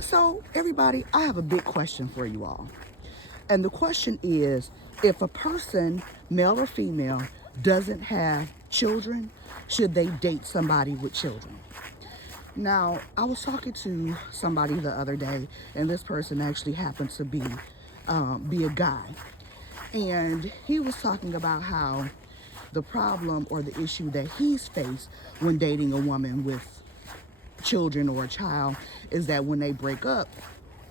So, everybody, I have a big question for you all. And the question is, if a person, male or female, doesn't have children, should they date somebody with children? Now, I was talking to somebody the other day, and this person actually happened to be a guy. And he was talking about how the problem or the issue that he's faced when dating a woman with children or a child is that when they break up,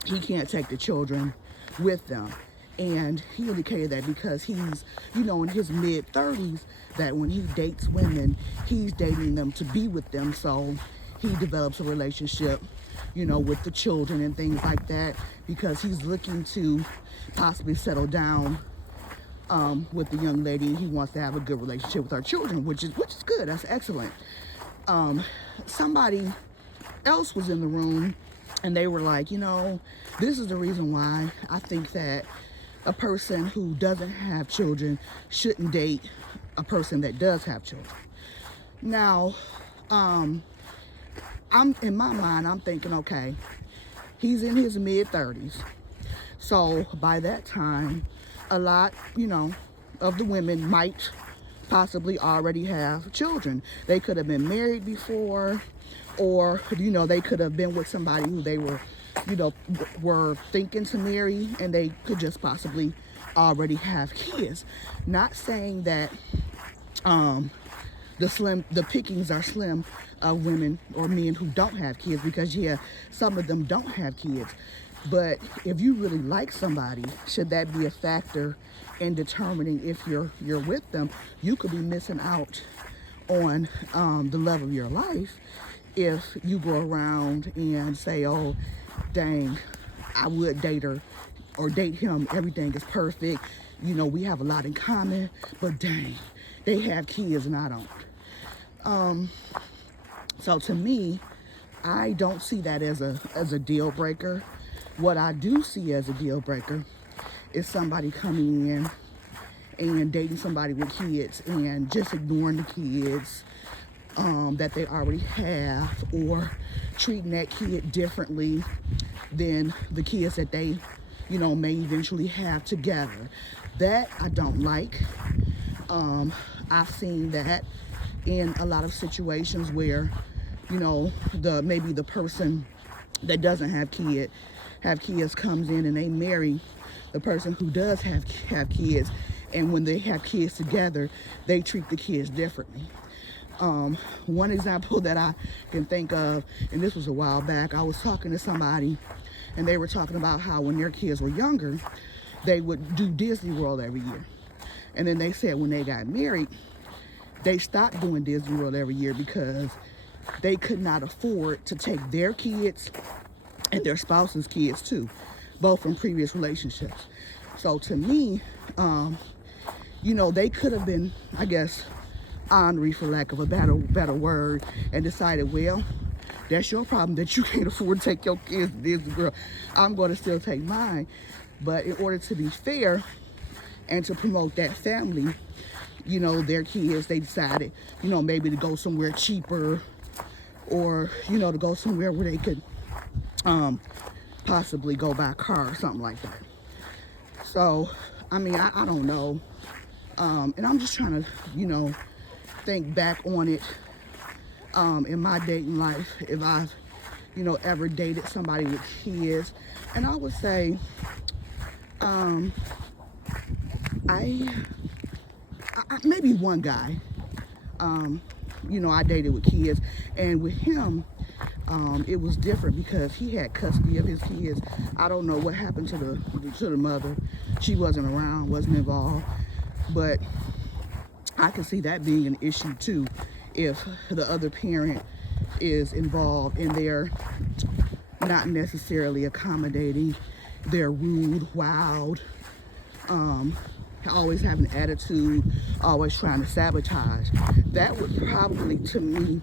he can't take the children with them. And he indicated that because he's, in his mid 30s, that when he dates women, he's dating them to be with them. So he develops a relationship, with the children and things like that because he's looking to possibly settle down with the young lady. He wants to have a good relationship with our children, which is good. That's excellent. Somebody else was in the room and they were like, this is the reason why I think that a person who doesn't have children shouldn't date a person that does have children. Now, I'm in my mind, I'm thinking, okay, he's in his mid 30s. So by that time, a lot, of the women might possibly already have children. They could have been married before, or, they could have been with somebody who they were thinking to marry, and they could just possibly already have kids. Not saying that the pickings are slim of women or men who don't have kids, because some of them don't have kids. But if you really like somebody, should that be a factor in determining if you're with them? You could be missing out on the love of your life if you go around and say, oh, dang, I would date her or date him. Everything is perfect. We have a lot in common, but dang, they have kids and I don't. So to me, I don't see that as a deal breaker. What I do see as a deal breaker is somebody coming in and dating somebody with kids and just ignoring the kids that they already have, or treating that kid differently than the kids that they, may eventually have together. That I don't like. I've seen that in a lot of situations where, maybe the person that doesn't have kids comes in and they marry the person who does have kids, and when they have kids together, they treat the kids differently. One example that I can think of, and this was a while back, I was talking to somebody and they were talking about how when their kids were younger, they would do Disney World every year. And then they said when they got married, they stopped doing Disney World every year because they could not afford to take their kids and their spouse's kids too, both from previous relationships. So to me, they could have been, I guess, ornery, for lack of a better word, and decided, well, that's your problem that you can't afford to take your kids to Disney World. I'm going to still take mine. But in order to be fair and to promote that family, their kids, they decided, maybe to go somewhere cheaper, or, to go somewhere where they could possibly go by car or something like that. So, I mean, I don't know. And I'm just trying to, think back on it in my dating life, if I've, ever dated somebody with kids. And I would say, I maybe one guy, I dated with kids, and with him, it was different because he had custody of his kids. I don't know what happened to the mother. She wasn't around, wasn't involved, but I can see that being an issue too, if the other parent is involved and they're not necessarily accommodating, they're rude, wild, always have an attitude, always trying to sabotage. That would probably, to me,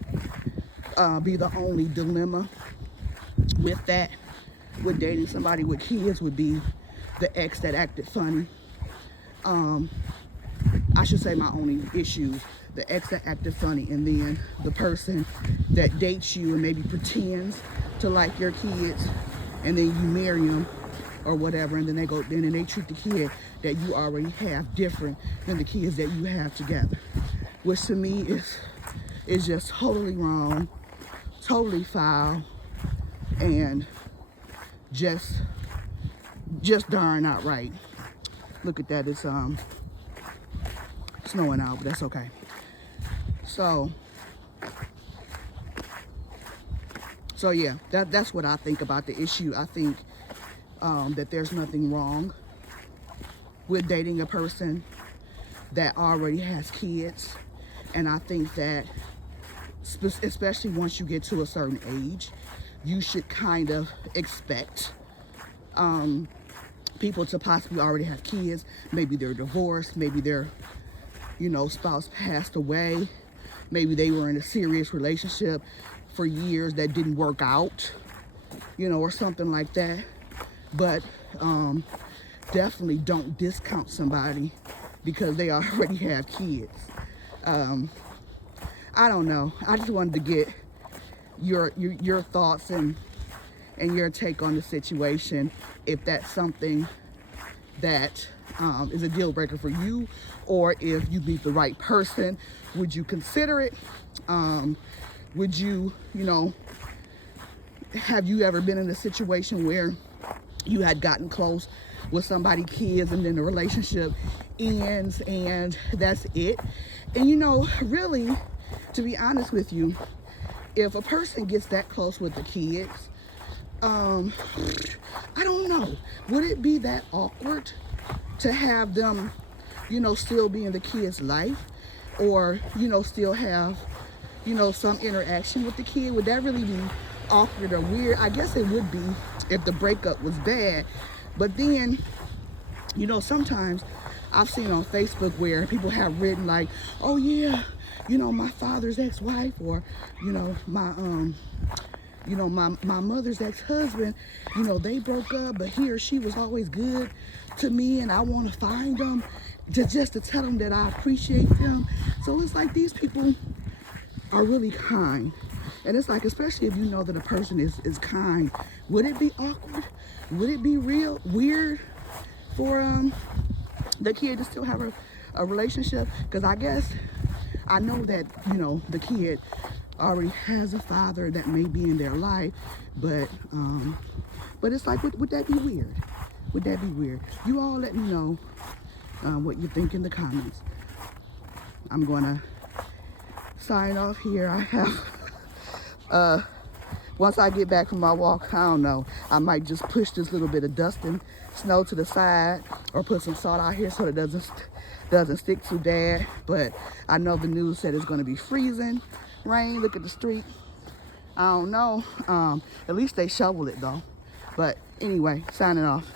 be the only dilemma with that. With dating somebody with kids would be the ex that acted funny. I should say my only issue, the ex that acted funny, and then the person that dates you and maybe pretends to like your kids and then you marry them or whatever, and then they treat the kid that you already have different than the kids that you have together, which to me is just totally wrong, totally foul, and just darn not right. Look at that, it's snowing out, but that's okay. So yeah, that's what I think about the issue. I think that there's nothing wrong with dating a person that already has kids. And I think that, especially once you get to a certain age, you should kind of expect people to possibly already have kids. Maybe they're divorced, maybe their, spouse passed away, maybe they were in a serious relationship for years that didn't work out, or something like that. But definitely don't discount somebody because they already have kids. I don't know. I just wanted to get your thoughts and your take on the situation, if that's something that is a deal breaker for you, or if you meet the right person, would you consider it? Would you, have you ever been in a situation where you had gotten close with somebody's kids and then the relationship ends and that's it? And really, to be honest with you, if a person gets that close with the kids, I don't know, would it be that awkward to have them, still be in the kid's life, or, still have, some interaction with the kid? Would that really be awkward or weird? I guess it would be if the breakup was bad. But then, sometimes I've seen on Facebook where people have written like, oh yeah, my father's ex-wife, or, my mother's ex-husband, they broke up, but he or she was always good to me, and I want to find them just to tell them that I appreciate them. So it's like these people are really kind. And it's like, especially if you know that a person is kind, would it be awkward? Would it be real weird for the kid to still have a relationship? Because I guess I know that, the kid already has a father that may be in their life, but it's like, would that be weird? Would that be weird? You all let me know what you think in the comments. I'm gonna sign off here. I have once I get back from my walk, I don't know, I might just push this little bit of dust and snow to the side, or put some salt out here so it doesn't stick too bad. But I know the news said it's going to be freezing rain. Look at the street. I don't know. At least they shoveled it though. But anyway, signing off.